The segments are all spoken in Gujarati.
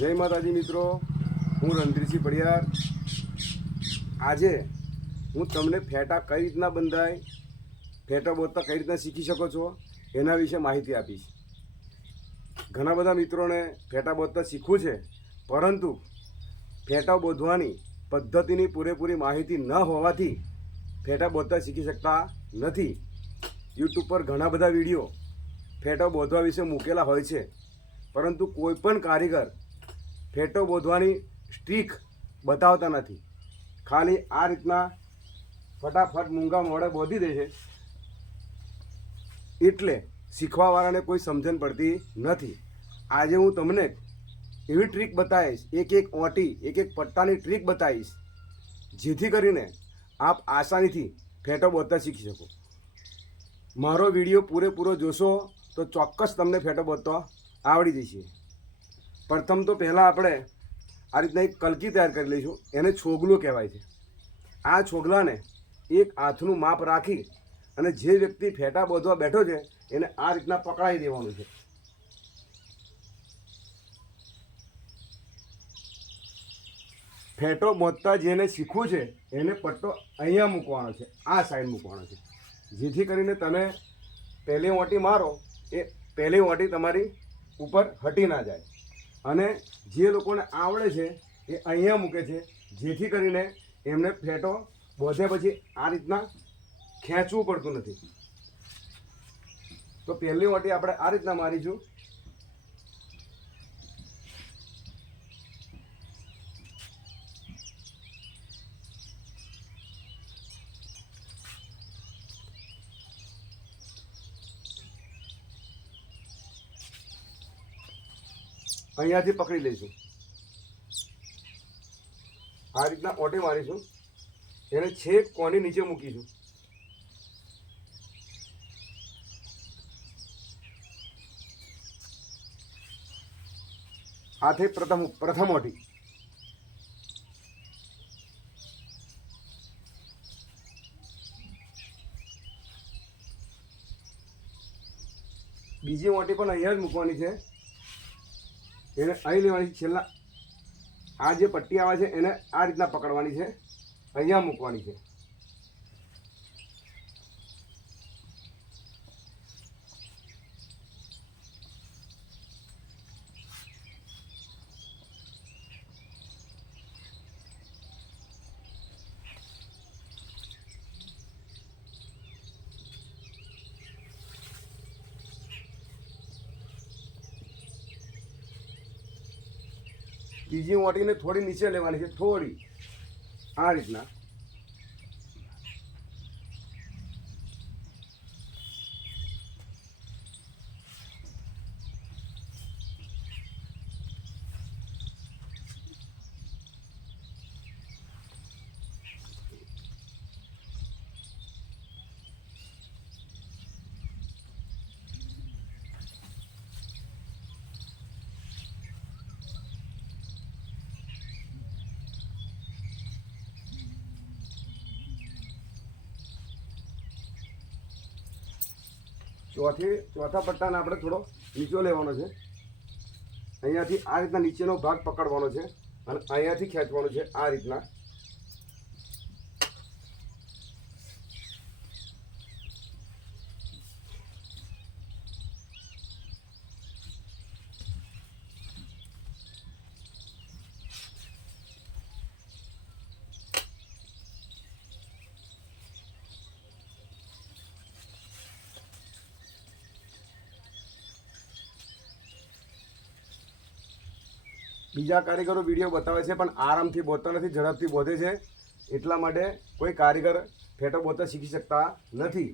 જય માતાજી મિત્રો. હું રણધીરસિંહ પડિયાર. આજે હું તમને ફેટા કઈ રીતના બંધાય, ફેટા બોલતા કઈ રીતના શીખી શકો છો, એના વિશે માહિતી આપીશ. ઘણા બધા મિત્રોને ફેટા બોલતા શીખવું છે, પરંતુ ફેટા બોધવાની પદ્ધતિની પૂરેપૂરી માહિતી ન હોવાથી ફેટા બોધતા શીખી શકતા નથી. યુટ્યુબ પર ઘણા બધા વીડિયો ફેટા બોધવા વિશે મૂકેલા હોય છે, પરંતુ કોઈ પણ કારીગર ફેટો બોધવાની સ્ટીક બતાવતા નથી. ખાલી આ રીતના ફટાફટ મૂંગા મોડે બોધી દે છે. એટલે શીખવાવાળાને કોઈ સમજણ પડતી નથી. આજે હું તમને એવી ટ્રીક બતાવીશ, એક એક ઓટી, એક એક પટ્ટાની ટ્રીક બતાવીશ, જેથી કરીને આપ આસાનીથી ફેટો બોધતા શીખી શકો. મારો વીડિયો પૂરેપૂરો જોશો તો ચોક્કસ તમને ફેટો બોધતો આવડી જશે. પ્રથમ તો પહેલાં આપણે આ રીતના એક કલકી તૈયાર કરી લઈશું. એને છોગલો કહેવાય છે. આ છોગલાને એક હાથનું માપ રાખી અને જે વ્યક્તિ ફેટા બોધવા બેઠો છે, એને આ રીતના પકડાવી દેવાનું છે. ફેટો બોધતા જેને શીખવું છે, એને પટ્ટો અહીંયા મૂકવાનો છે, આ સાઈડ મૂકવાનો છે. જેથી કરીને તમે પહેલી ઓટી મારો, એ પહેલી ઓટી તમારી ઉપર હટી ના જાય. અને જે લોકોને આવડે છે, એ અહીંયા મૂકે છે, જેથી કરીને એમને ફેટો બોધે પછી આ રીતના ખેંચવું પડતું નથી. તો પહેલી વાટી આપણે આ રીતના મારીશું. અહીંયાથી પકડી લઈશું. આ રીતના ઓટે મારીશું. એને છેક કોની નીચે મૂકીશું. આ થઈ પ્રથમ પ્રથમ ઓટી. બીજી ઓટી પણ અહીંયા જ મૂકવાની છે. એને અહીં લેવાની છેલ્લા. આ જે પટ્ટી આવે છે, એને આ રીતના પકડવાની છે. અહીંયા મૂકવાની છે. બીજી મોટીને થોડી નીચે લેવાની છે થોડી. આ રીતના. ચોથી ચોથા પટ્ટાને આપણે થોડો નીચો લેવાનો છે. અહીંયાથી આ રીતના નીચેનો ભાગ પકડવાનો છે અને અહીંયાથી ખેંચવાનો છે આ રીતના. બીજા કારીગરો વીડિયો બતાવે છે, પણ આરામથી બોલતા નથી, ઝડપથી બોધે છે. એટલા માટે કોઈ કારીગર ફેટો બોલતા શીખી શકતા નથી.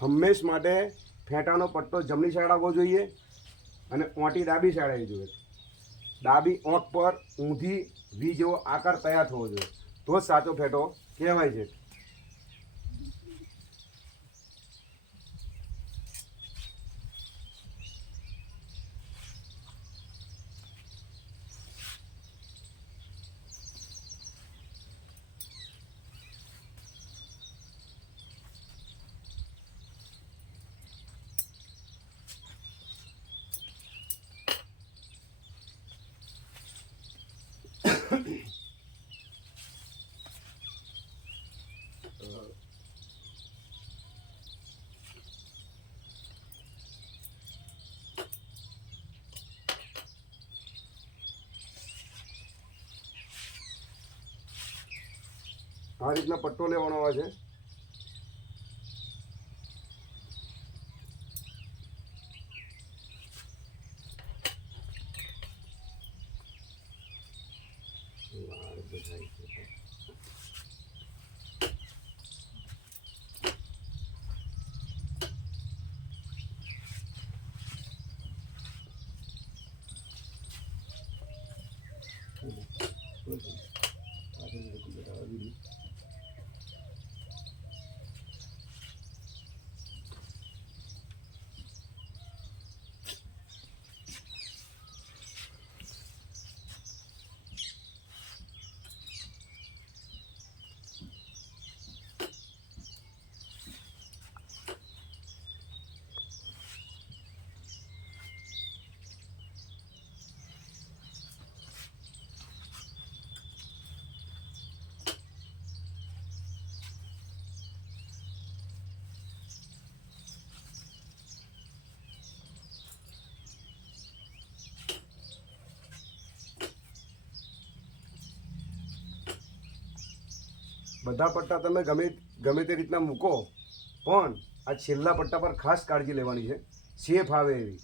હંમેશ માટે ફેંટાનો પટ્ટો જમણી સાઈડ આવવો જોઈએ અને ઓંટી ડાબી સાઈડ આવી જોઈએ. ડાબી ઓંટ પર ઊંધી વી જેવો આકાર તૈયાર થવો જોઈએ. તો જ સાચો ફેંટો કહેવાય છે. આ રીતના પટ્ટો લેવાનો આવે છે વાળ બધાય છે. બધા પટ્ટા તમે ગમે ગમે તે રીતના મૂકો, પણ આ છેલ્લા પટ્ટા પર ખાસ કાળજી લેવાની છે. સેફ આવે એવી.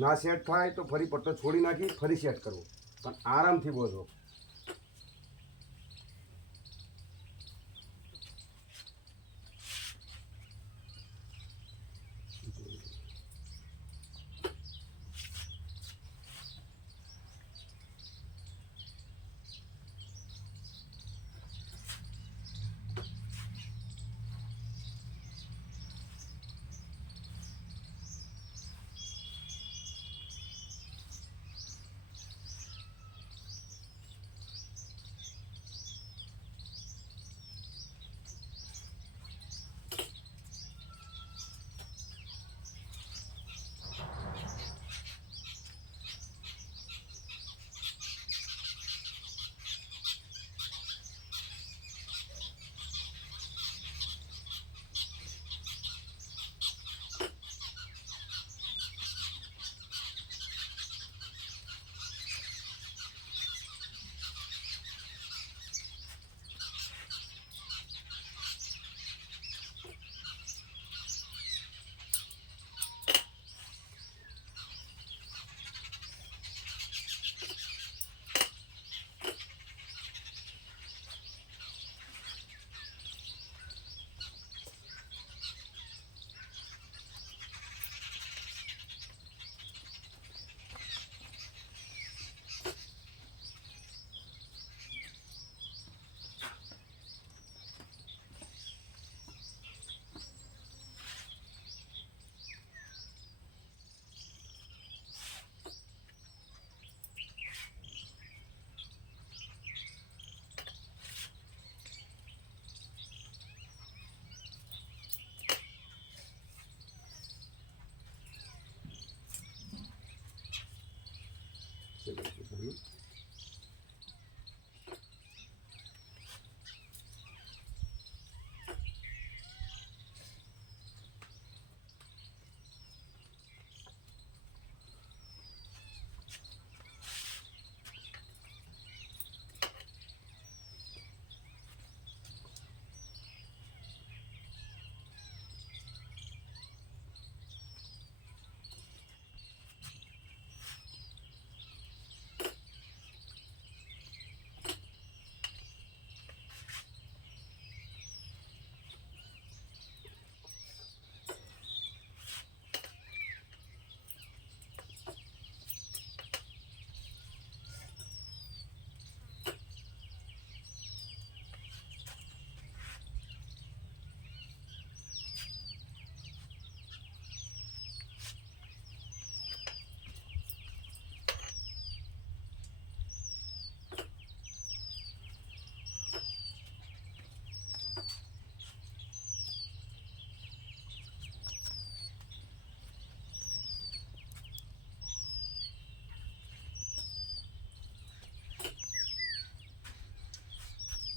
ના સેટ થાય તો ફરી પટ્ટો છોડી નાખી ફરી સેટ કરવો. પણ આરામથી બોલો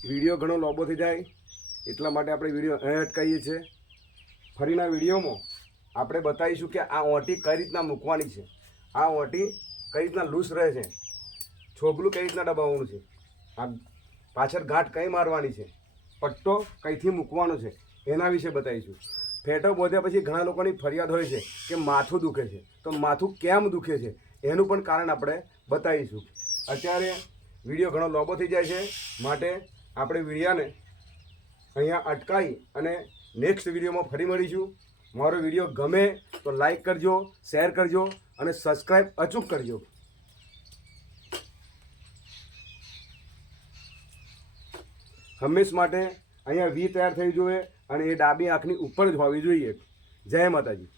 વીડિયો ઘણો લાંબો થઈ જાય. એટલા માટે આપણે વીડિયો અહીં અટકાવીએ છીએ. ફરીના વિડીયોમાં આપણે બતાવીશું કે આ ઓંટી કઈ રીતના મૂકવાની છે. આ ઓંટી કઈ રીતના લૂસ રહે છે. છોગલું કઈ રીતના દબાવવાનું છે. આ પાછળ ગાંઠ કઈ મારવાની છે. પટ્ટો કઈથી મૂકવાનો છે. એના વિશે બતાવીશું. ફેટો બોધ્યા પછી ઘણા લોકોની ફરિયાદ હોય છે કે માથું દુખે છે. તો માથું કેમ દુખે છે? એનું પણ કારણ આપણે બતાવીશું. અત્યારે વીડિયો ઘણો લાંબો થઈ જાય છે. માટે આપણે વિડીયાને અહીંયા અટકાવી અને નેક્સ્ટ વિડીયોમાં ફરી મળીશું. મારો વીડિયો ગમે તો લાઈક કરજો શેર કરજો અને સબસ્ક્રાઈબ અચૂક કરજો. હંમેશ માટે અહીંયા વી તૈયાર થઈ જોઈએ અને એ ડાબી આંખની ઉપર જ હોવી જોઈએ. જય માતાજી.